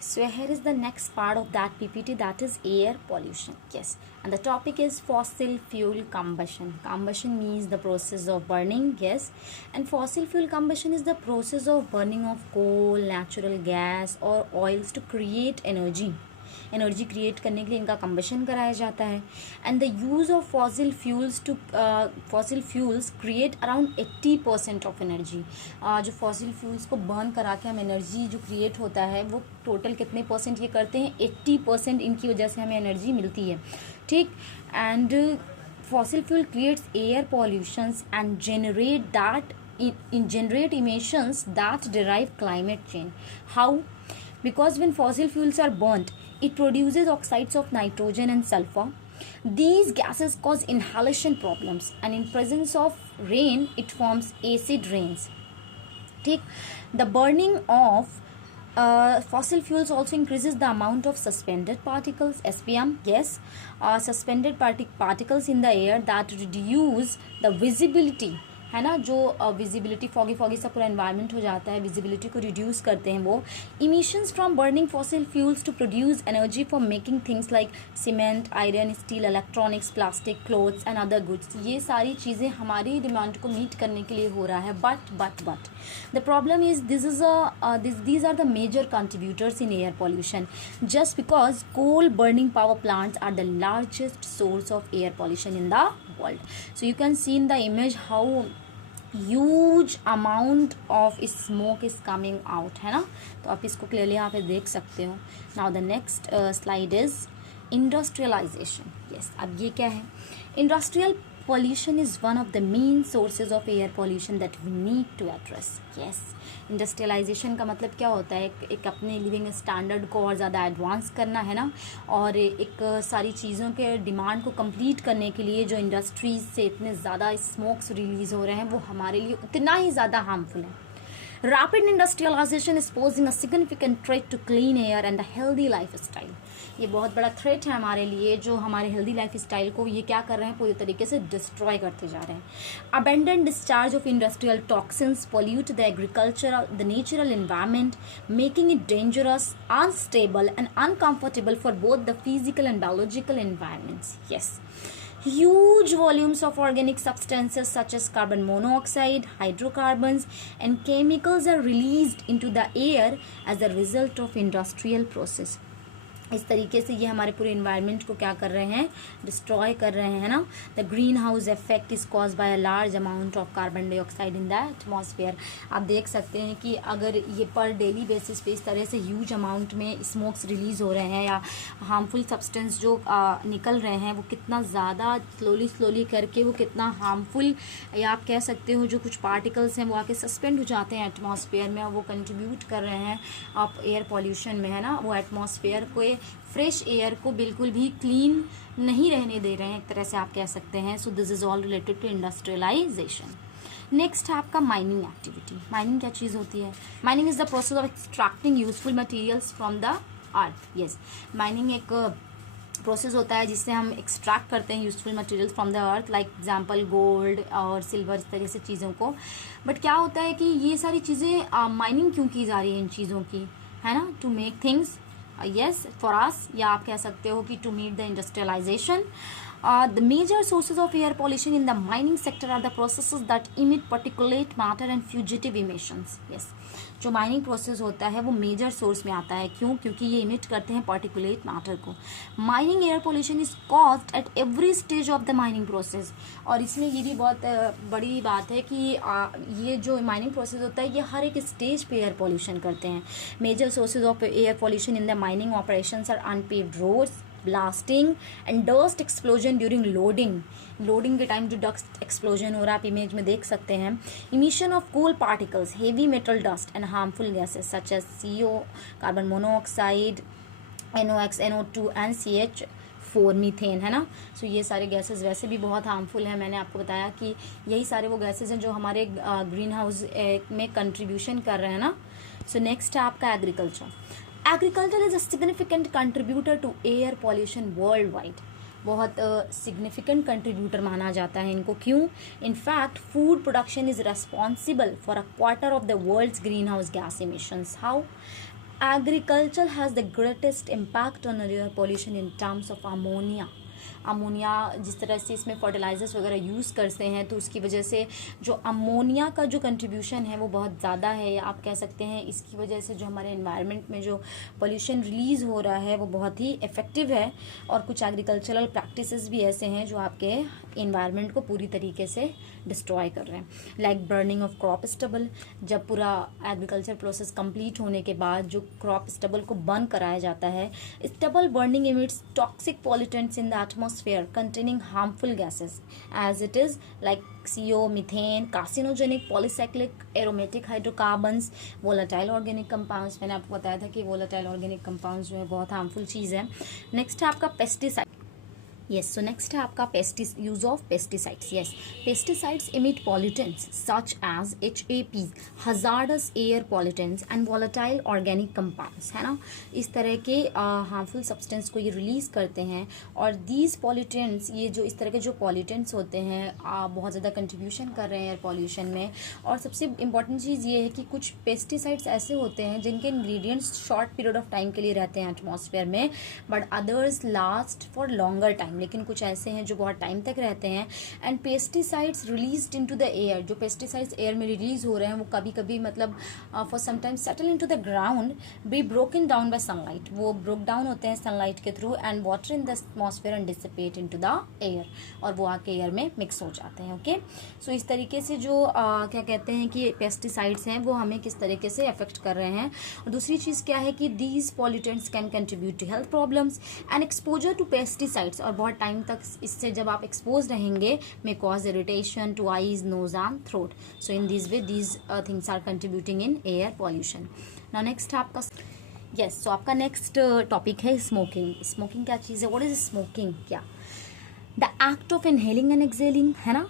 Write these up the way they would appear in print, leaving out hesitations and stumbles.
So here is the next part of that PPT, that is air pollution. Yes, and the topic is fossil fuel combustion. Combustion means the process of burning. Yes, and fossil fuel combustion is the process of burning of coal, natural gas or oils to create energy create करने के लिए इनका combustion कराया जाता है. And the use of fossil fuels create around 80% of energy. जो fossil fuels को burn करा के हम एनर्जी जो क्रिएट होता है वो टोटल कितने परसेंट ये करते हैं, 80% इनकी वजह से हमें एनर्जी मिलती है. ठीक. And fossil fuel creates air pollutions and generate emissions that derive climate change. How? Because when fossil fuels are burnt, it produces oxides of nitrogen and sulfur. These gases cause inhalation problems, and in presence of rain, it forms acid rains. ठीक. The burning of fossil fuels also increases the amount of suspended particles, SPM. Yes, suspended particles in the air that reduce the visibility, है ना. जो visibility foggy सा पूरा environment हो जाता है, visibility को रिड्यूस करते हैं वो. Emissions from burning fossil fuels to produce energy for making things like cement, iron, steel, electronics, plastic, clothes and other goods. ये सारी चीज़ें हमारी डिमांड को मीट करने के लिए हो रहा है. But the problem is these are the major contributors in air pollution, just because coal burning power plants are the largest source of air pollution in the world. So you can see in the image how huge amount of smoke is coming out, है ना. तो आप इसको clearly यहाँ पे देख सकते हो. Now the next slide is industrialization. Yes, अब ये क्या है? Industrial pollution is one of the main sources of air pollution that we need to address. Yes, industrialization का मतलब क्या होता है? एक अपने लिविंग स्टैंडर्ड को और ज़्यादा एडवांस करना, है ना. और एक सारी चीज़ों के डिमांड को कंप्लीट करने के लिए जो इंडस्ट्रीज से इतने ज़्यादा स्मोक्स रिलीज हो रहे हैं वो हमारे लिए उतना ही ज़्यादा हार्मफुल है. Rapid industrialization is posing a significant threat to clean air and a healthy lifestyle. ये बहुत बड़ा थ्रेट है हमारे लिए, जो हमारे हेल्दी लाइफ स्टाइल को ये क्या कर रहे हैं, पूरी तरीके से डिस्ट्रॉय करते जा रहे हैं. Abundant discharge of industrial toxins pollute the natural environment, making it dangerous, unstable and uncomfortable for both the physical and biological environments. Yes. Huge volumes of organic substances such as carbon monoxide, hydrocarbons and chemicals are released into the air as a result of industrial process. इस तरीके से ये हमारे पूरे environment को क्या कर रहे हैं, डिस्ट्रॉय कर रहे हैं ना. The green house effect is cause by a large amount of carbon dioxide in the atmosphere. आप देख सकते हैं कि अगर ये पर डेली बेसिस पे इस तरह से ह्यूज अमाउंट में स्मोक्स रिलीज हो रहे हैं या हार्मफुल सब्सटेंस जो निकल रहे हैं वो कितना ज़्यादा स्लोली करके वो कितना हार्मफुल, या आप कह सकते हो जो कुछ पार्टिकल्स हैं वो आके सस्पेंड हो जाते हैं एटमॉस्फेयर में और वो कंट्रीब्यूट कर रहे हैं आप एयर पॉल्यूशन में, है ना. वो एटमॉस्फेयर को, फ्रेश एयर को बिल्कुल भी क्लीन नहीं रहने दे रहे हैं, एक तरह से आप कह सकते हैं. So this is all related to industrialization. Next है आपका माइनिंग एक्टिविटी. माइनिंग क्या चीज़ होती है? Mining is the process of extracting useful materials from the earth. Yes, mining एक प्रोसेस होता है जिससे हम एक्सट्रैक्ट करते हैं useful materials from the earth, like example gold और सिल्वर, इस तरह से चीज़ों को. बट क्या होता है कि ये सारी चीज़ें माइनिंग क्यों की जा रही है इन चीज़ों की, है ना, to make things yes for us, या आप कह सकते हो कि to meet the industrialization. The major sources of air pollution in the mining sector are the processes that emit particulate matter and fugitive emissions. Yes, जो mining process होता है वो मेजर सोर्स में आता है. क्यों? क्योंकि ये इमिट करते हैं पार्टिकुलेट मैटर को. Mining air pollution is caused at every stage of the mining process. और इसमें ये भी बहुत बड़ी बात है कि ये जो माइनिंग प्रोसेस होता है ये हर एक स्टेज पे एयर पोल्यूशन करते हैं. Major sources of air pollution in the mining operations are unpaved roads, blasting and dust explosion during loading के टाइम जो डस्ट एक्सप्लोजन हो रहा है आप इमेज में देख सकते हैं. Emission of coal particles, heavy metal dust and harmful gases such as CO, carbon monoxide, NOx, NO2 and CH4 methane, है ना. सो ये सारे गैसेस वैसे भी बहुत हार्मफुल हैं. मैंने आपको बताया कि यही सारे वो गैसेस हैं जो हमारे ग्रीन हाउस में कंट्रीब्यूशन कर रहे हैं ना. सो नेक्स्ट है आपका agriculture. Agriculture is a significant contributor to air pollution worldwide. बहुत सिग्निफिकेंट कंट्रीब्यूटर माना जाता है इनको. क्यों? In fact food production is responsible for a quarter of the world's greenhouse gas emissions. How? Agriculture has the greatest impact on air pollution in terms of ammonia. Ammonia जिस तरह से इसमें fertilisers वगैरह use करते हैं तो उसकी वजह से जो अमोनिया का जो कंट्रीब्यूशन है वो बहुत ज़्यादा है, आप कह सकते हैं इसकी वजह से जो हमारे एनवायरनमेंट में जो पोल्यूशन रिलीज़ हो रहा है वो बहुत ही इफ़ेक्टिव है। और कुछ एग्रीकल्चरल प्रैक्टिसेस भी ऐसे हैं जो आपके एनवायरनमेंट को पूरी तरीके से डिस्ट्रॉय कर रहे हैं, like burning of crop stubble. जब पूरा एग्रीकल्चर प्रोसेस कंप्लीट होने के बाद जो क्रॉप स्टबल को बर्न कराया जाता है, stubble burning emits toxic pollutants in the atmosphere containing harmful gases as it is like CO, methane, carcinogenic, polycyclic, aromatic hydrocarbons, volatile organic compounds। मैंने आपको बताया था कि volatile organic compounds जो है बहुत हार्मफुल चीज़ है। नेक्स्ट है आपका पेस्टिसाइड। Yes, so next है आपका use of pesticides. Yes, pesticides emit pollutants such as HAP, hazardous air pollutants and volatile organic compounds, है ना। इस तरह के हार्मफुल सब्सटेंस को ये रिलीज़ करते हैं और these pollutants, ये जो इस तरह के जो pollutants होते हैं बहुत ज़्यादा कंट्रीब्यूशन कर रहे हैं एयर पॉल्यूशन में। और सबसे इम्पॉर्टेंट चीज़ ये है कि कुछ पेस्टिसाइड्स ऐसे होते हैं जिनके ingredients short period of time के लिए रहते हैं एटमॉस्फेयर में, but others last for longer time. लेकिन कुछ ऐसे हैं जो बहुत टाइम तक रहते हैं। And pesticides released into the air, जो पेस्टिसाइड्स एयर में रिलीज हो रहे हैं वो कभी कभी मतलब for some time settle into the ground, be broken down by sunlight, वो ब्रोक डाउन होते हैं सनलाइट के through and water in the atmosphere and dissipate into the air, और वो आके एयर में मिक्स हो जाते हैं। ओके, सो इस तरीके से जो क्या कहते हैं कि पेस्टिसाइड्स हैं वो हमें किस तरीके से अफेक्ट कर रहे हैं। और दूसरी चीज़ क्या है कि these pollutants can contribute to health problems and exposure to pesticides, और बहुत टाइम तक इससे जब आप एक्सपोज रहेंगे may cause irritation to eyes, nose and throat. So in this way these things are contributing in air pollution. Now next आपका yes, so आपका next topic है स्मोकिंग। स्मोकिंग क्या चीज़ है? What is smoking? क्या the act of inhaling and exhaling, है ना,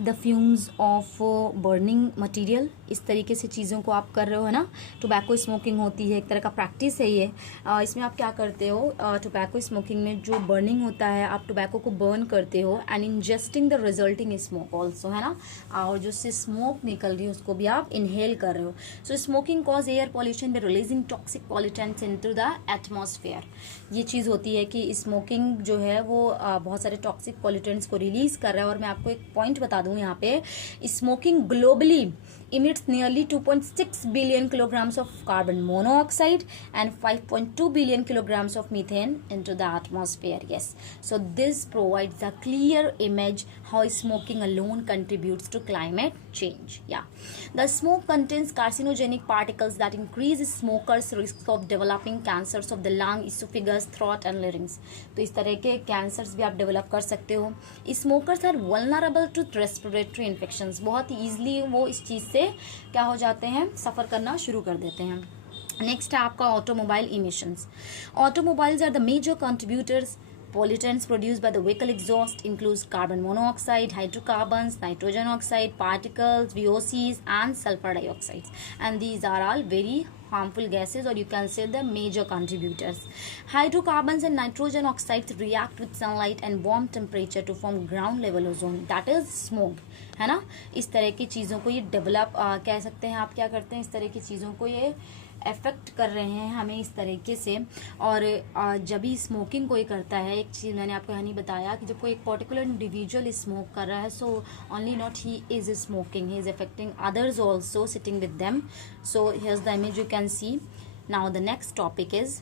the fumes of burning material, इस तरीके से चीज़ों को आप कर रहे हो, है ना। टोबैको स्मोकिंग होती है, एक तरह का प्रैक्टिस है ये। इसमें आप क्या करते हो, टोबैको स्मोकिंग में जो बर्निंग होता है, आप टोबैको को बर्न करते हो and ingesting the resulting smoke also, है ना, और जो उससे स्मोक निकल रही है उसको भी आप इनहेल कर रहे हो। So smoking cause air pollution by releasing toxic pollutants into the atmosphere. ये चीज़ होती है कि स्मोकिंग जो है वो बहुत सारे टॉक्सिक पॉल्यूटेंट्स को रिलीज कर रहा है। और मैं आपको एक पॉइंट बता दूं यहाँ पे, smoking globally emits nearly 2.6 billion kilograms of carbon monoxide and 5.2 billion kilograms of methane into the atmosphere. Yes, so this provides a clear image how smoking alone contributes to climate change. Yeah, the smoke contains carcinogenic particles that increase smokers' risk of developing cancers of the lung, esophagus, throat and larynx. तो इस तरह के cancers भी आप develop कर सकते हो। Smokers are vulnerable to respiratory infections, बहुत easily वो इस चीज़ से क्या हो जाते हैं, सफ़र करना शुरू कर देते हैं। नेक्स्ट है आपका automobile emissions. Automobiles are the major contributors. Pollutants produced by the vehicle exhaust includes carbon monoxide, hydrocarbons, nitrogen oxide, particles, VOCs, and sulfur dioxides. And these are all very harmful gases, or you can say the major contributors. Hydrocarbons and nitrogen oxides react with sunlight and warm temperature to form ground level ozone, that is smog, है ना। इस तरह की चीज़ों को ये develop कह सकते हैं, आप क्या करते हैं, इस तरह की चीज़ों को ये अफेक्ट कर रहे हैं हमें इस तरीके से। और जब भी स्मोकिंग कोई करता है, एक चीज़ मैंने आपको यहाँ नहीं बताया कि जब कोई एक पर्टिकुलर इंडिविजुअल स्मोक कर रहा है, so only not he is smoking, he is affecting others also sitting with them. So here's the image you can see. Now the next topic is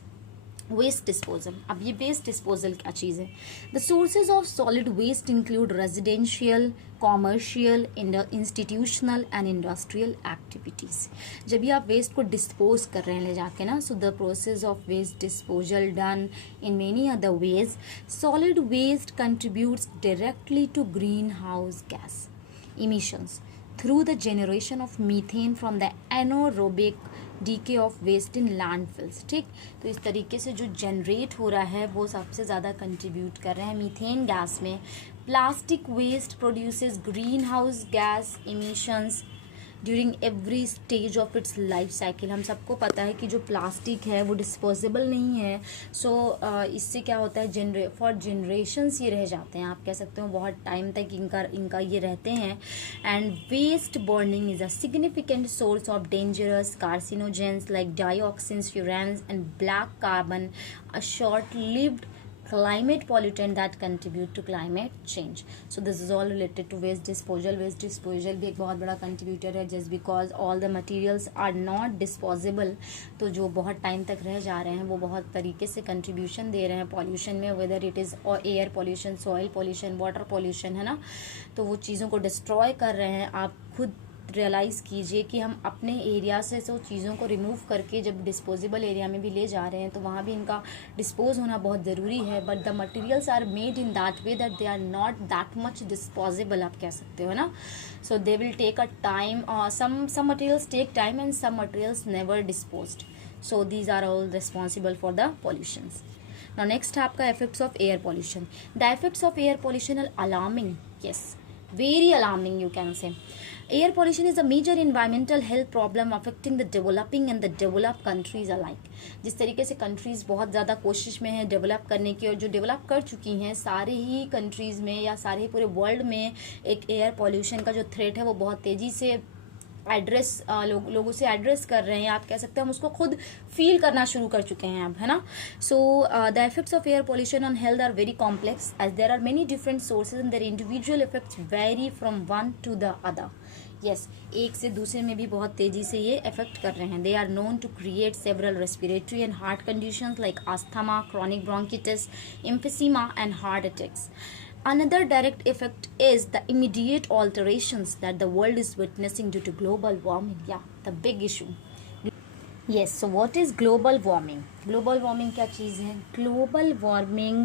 waste disposal. अब ये waste disposal क्या चीज़ है? The sources of solid waste include residential, commercial, institutional and industrial activities. जब भी आप waste को dispose कर रहे हैं ले जाके ना, so the process of waste disposal done in many other ways. Solid waste contributes directly to greenhouse gas emissions through the generation of methane from the anaerobic decay of waste in landfills। ठीक, तो इस तरीके से जो generate हो रहा है वो सबसे ज़्यादा कंट्रीब्यूट कर रहे हैं मीथेन गैस में। Plastic waste produces greenhouse gas emissions during every stage of its life cycle. हम सबको पता है कि जो प्लास्टिक है वो डिस्पोजेबल नहीं है, सो इससे क्या होता है, फॉर जनरेशन्स ये रह जाते हैं, आप कह सकते हो बहुत टाइम तक इनका ये रहते हैं। And waste burning is a significant source of dangerous carcinogens like dioxins, furans and black carbon, a short lived climate pollutant that contribute to climate change. So this is all related to waste disposal. Waste disposal भी एक बहुत बड़ा contributor है, just because all the materials are not disposable, तो जो बहुत time तक रह जा रहे हैं वो बहुत तरीके से contribution दे रहे हैं pollution में, whether it is air pollution, soil pollution, water pollution, है ना, तो वो चीज़ों को destroy कर रहे हैं। आप खुद रियलाइज़ कीजिए कि हम अपने एरिया से तो चीज़ों को रिमूव करके जब डिस्पोजेबल एरिया में भी ले जा रहे हैं तो वहाँ भी इनका डिस्पोज होना बहुत ज़रूरी है, but the materials are made in that way that they are not that much disposable, आप कह सकते हो ना। So they will take a time, some materials take time and some materials never disposed, so these are all responsible for the pollutions. Now next है आपका effects of air pollution. The effects of air pollution are alarming, yes, very alarming you can say. Air pollution is a major environmental health problem affecting the developing and the developed countries alike. जिस तरीके से countries बहुत ज़्यादा कोशिश में है develop करने की, और जो डेवलप कर चुकी हैं सारे ही कंट्रीज़ में या सारे ही पूरे वर्ल्ड में एक एयर पॉल्यूशन का जो थ्रेट है वो बहुत तेज़ी से एड्रेस लोगों से एड्रेस कर रहे हैं, आप कह सकते हैं हम उसको खुद फील करना शुरू कर चुके हैं अब, है ना। So the effects of air pollution on health are very complex as there are many different sources and their individual effects vary from one to the other. Yes, एक से दूसरे में भी बहुत तेजी से ये इफेक्ट कर रहे हैं। They are known to create several respiratory and heart conditions like asthma, chronic bronchitis, emphysema and heart attacks. Another direct effect is the immediate alterations that the world is witnessing due to global warming. Yeah, the big issue. Yes, so what is global warming? Global warming क्या चीज़ है? Global warming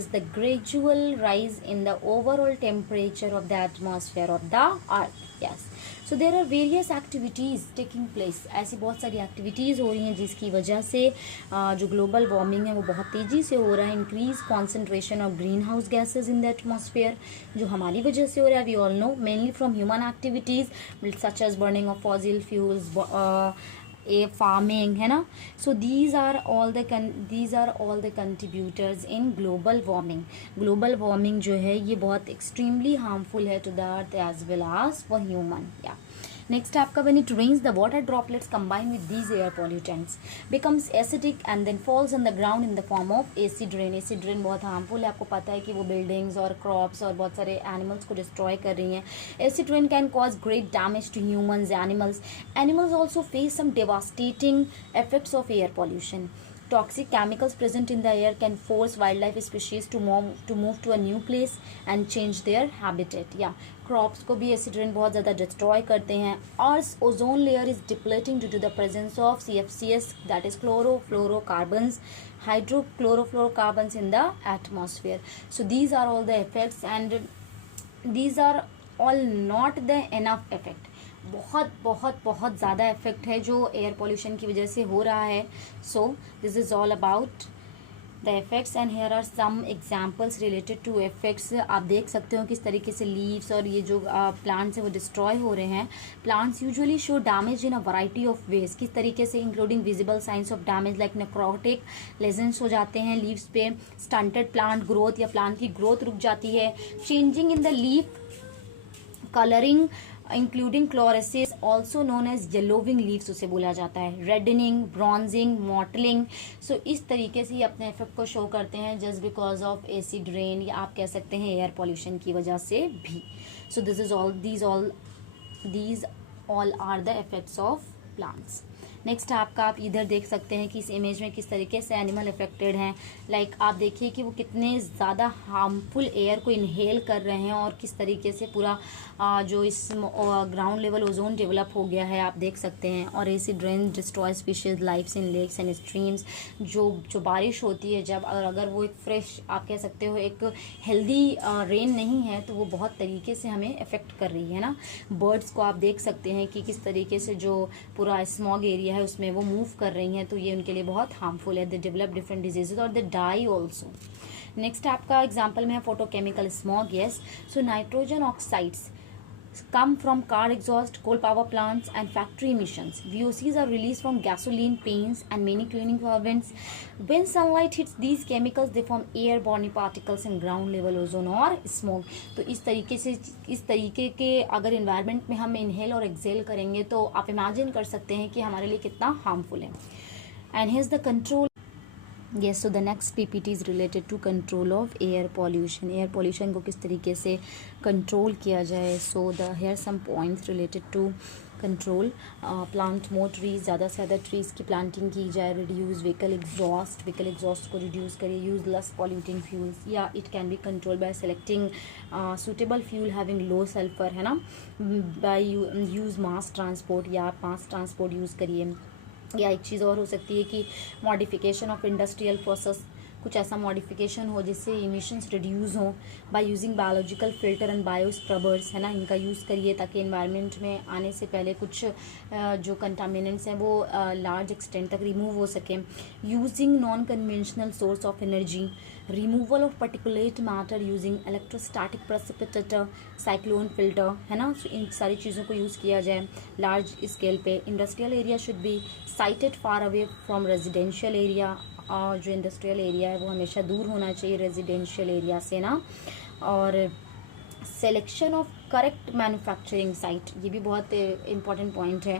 is the gradual rise in the overall temperature of the atmosphere of the earth. Yes. So there are various activities taking place. ऐसी बहुत सारी activities हो रही हैं जिसकी वजह से जो ग्लोबल वार्मिंग है वो बहुत तेज़ी से हो रहा है। Increase concentration of greenhouse gases in the atmosphere, जो हमारी वजह से हो रहा है, we all know, mainly from human activities such as burning of fossil fuels, farming, है ना. So these are all the contributors in global warming. Global warming जो है ये बहुत extremely harmful है to the earth as well as for human. Yeah. Next आपका when it rains, the water droplets combine with these air pollutants becomes acidic and then falls on the ground in the form of acid rain. Acid rain बहुत harmful है, आपको पता है कि वो buildings और crops और बहुत सारे animals को destroy कर रही हैं. Acid rain can cause great damage to humans, animals. Animals also face some devastating effects of air pollution. Toxic chemicals present in the air can force wildlife species to move to a new place and change their habitat. Yeah, crops को भी acid rain बहुत ज़्यादा destroy करते हैं. Earth's ozone layer is depleting due to the presence of CFCs, that is chlorofluorocarbons, hydrochlorofluorocarbons in the atmosphere. So these are all the effects and these are all not the enough effect. बहुत बहुत बहुत ज़्यादा effect है जो air pollution की वजह से हो रहा है. So this is all about the effects and here are some examples related to effects. आप देख सकते हो किस तरीके से लीव्स और ये जो प्लांट्स हैं वो डिस्ट्रॉय हो रहे हैं. Plants usually show damage in a variety of ways. किस तरीके से? Including visible signs of damage like necrotic lesions हो जाते हैं लीव्स पे, स्टंटेड प्लांट ग्रोथ या प्लांट की ग्रोथ रुक जाती है, changing in the leaf colouring including chlorosis also known as yellowing leaves उसे बोला जाता है, रेडनिंग, ब्रॉन्जिंग, मॉटलिंग. सो इस तरीके से ये अपने इफेक्ट को शो करते हैं just because of acid rain या आप कह सकते हैं एयर पॉल्यूशन की वजह से भी. So this is all these all are the effects of plants. Next आपका आप इधर देख सकते हैं कि इस इमेज में किस तरीके से एनिमल अफेक्टेड हैं. लाइक आप देखिए कि वो कितने ज़्यादा हार्मफुल एयर को इनहेल कर रहे हैं और किस तरीके से पूरा जो इस ग्राउंड लेवल ओजोन डेवलप हो गया है आप देख सकते हैं. और acid rain destroy species lives in lakes and streams. जो बारिश होती है जब अगर वो एक फ्रेश आप कह सकते हो एक हेल्दी रेन नहीं है तो वो बहुत तरीके से हमें अफेक्ट कर रही है ना. बर्ड्स को आप देख सकते हैं कि किस तरीके से जो पूरा स्मॉग एरिया है उसमें वो मूव कर रही हैं तो ये उनके लिए बहुत हार्मफुल है. दे डेवलप डिफरेंट डिजीजेज और दे डाई ऑल्सो. नेक्स्ट आपका एग्जाम्पल में है photochemical smog. Yes, so nitrogen oxides come from car exhaust, coal power plants, and factory emissions. VOCs are released from gasoline, paints, and many cleaning solvents. When sunlight hits these chemicals, they form airborne particles in ground level ozone और smoke. तो इस तरीके के अगर environment में हम inhale और exhale करेंगे तो आप imagine कर सकते हैं कि हमारे लिए कितना harmful है. And here's the control. Yes, so the next PPT is related to control of air pollution. Air pollution को किस तरीके से control किया जाए. So here some points related to control. Plant more trees, ज़्यादा से ज़्यादा trees की planting की जाए. Reduce vehicle exhaust को reduce करिए. Use less polluting fuels. Yeah, it can be controlled by selecting suitable fuel having low sulfur, है ना. By use mass transport, या mass transport use करिए. या एक चीज़ और हो सकती है कि मॉडिफिकेशन ऑफ इंडस्ट्रियल प्रोसेस, कुछ ऐसा मॉडिफिकेशन हो जिससे इमिशंस रिड्यूस हों by using biological filter and bio scrubbers, है ना. इनका यूज़ करिए ताकि एनवायरनमेंट में आने से पहले कुछ जो कंटामिनेंट्स हैं वो लार्ज एक्सटेंट तक रिमूव हो सकें. Using non conventional source of energy, removal of particulate matter using electrostatic precipitator, cyclone filter, है ना. इन सारी चीज़ों को यूज़ किया जाए लार्ज स्केल पे. Industrial area should be sited far away from residential area. और जो इंडस्ट्रियल एरिया है वो हमेशा दूर होना चाहिए रेजिडेंशियल एरिया से ना. और selection of correct manufacturing site, ये भी बहुत इंपॉर्टेंट पॉइंट है.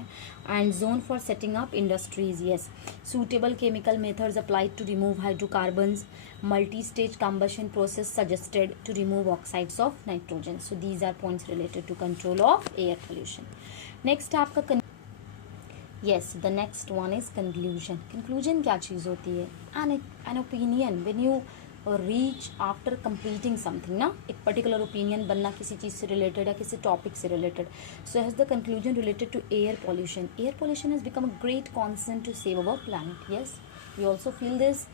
And zone for setting up industries. Yes, suitable chemical methods applied to remove hydrocarbons. Multi stage combustion process suggested to remove oxides of nitrogen. So these are points related to control of air pollution. Next आपका yes, the next one is conclusion. Conclusion क्या चीज़ होती है? An opinion when you reach after completing something, ना. एक particular opinion बनना किसी चीज़ से related या किसी topic से related. So has the conclusion related to air pollution. Air pollution has become a great concern to save our planet. Yes, we also feel this.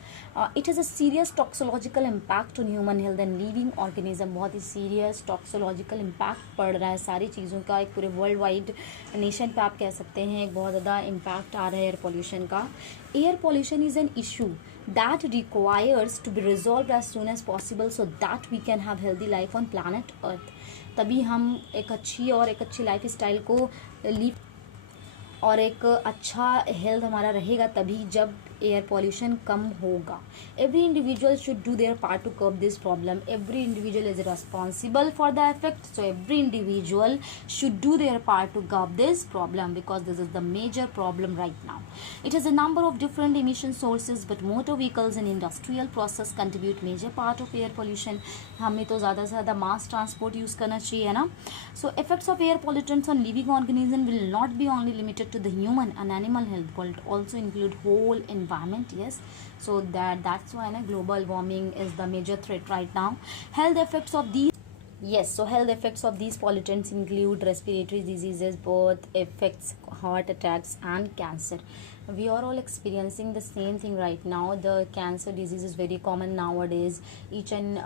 It has a serious toxicological impact on human health and living organism. बहुत ही serious toxicological impact पड़ रहा है सारी चीज़ों का. एक पूरे world wide nation पे आप कह सकते हैं एक बहुत ज़्यादा इम्पैक्ट आ रहा है एयर पोल्यूशन का. Air pollution is an issue that requires to be resolved as soon as possible so that we can have healthy life on planet earth. तभी हम एक अच्छी लाइफ स्टाइल को लीव और एक अच्छा हेल्थ हमारा रहेगा तभी जब एयर पॉल्यूशन कम होगा. Every individual should do their part to curb this problem. Every individual is responsible for the effect, so every individual should do their part to curb this problem because this is the major problem right now. It has a number of different emission sources but motor vehicles and industrial process contribute major part of air pollution. हमें तो ज़्यादा से ज़्यादा mass transport use करना चाहिए ना. So effects of air pollutants on living organism will not be only limited to the human and animal health but also include whole environment. Yes, so that's why global warming is the major threat right now. Health effects of these. Yes, so health effects of these pollutants include respiratory diseases, birth effects, heart attacks, and cancer. We are all experiencing the same thing right now. The cancer disease is very common nowadays. Each and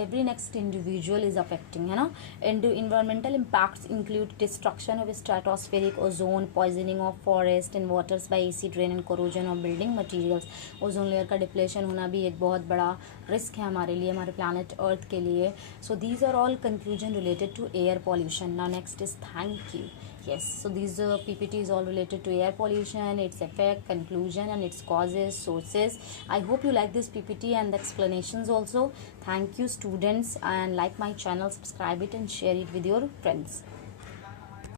every next individual is affecting, है ना. And environmental impacts include destruction of stratospheric ozone, poisoning of forest and waters by acid rain, and corrosion of building materials. Ozone layer का depletion होना भी एक बहुत बड़ा risk है हमारे लिए, हमारे planet Earth के लिए. So these are all conclusion related to air pollution. Now next is thank you. Yes, so these PPT is all related to air pollution, its effect, conclusion, and its causes, sources. I hope you like this PPT and the explanations also. Thank you students, and like my channel, subscribe it and share it with your friends.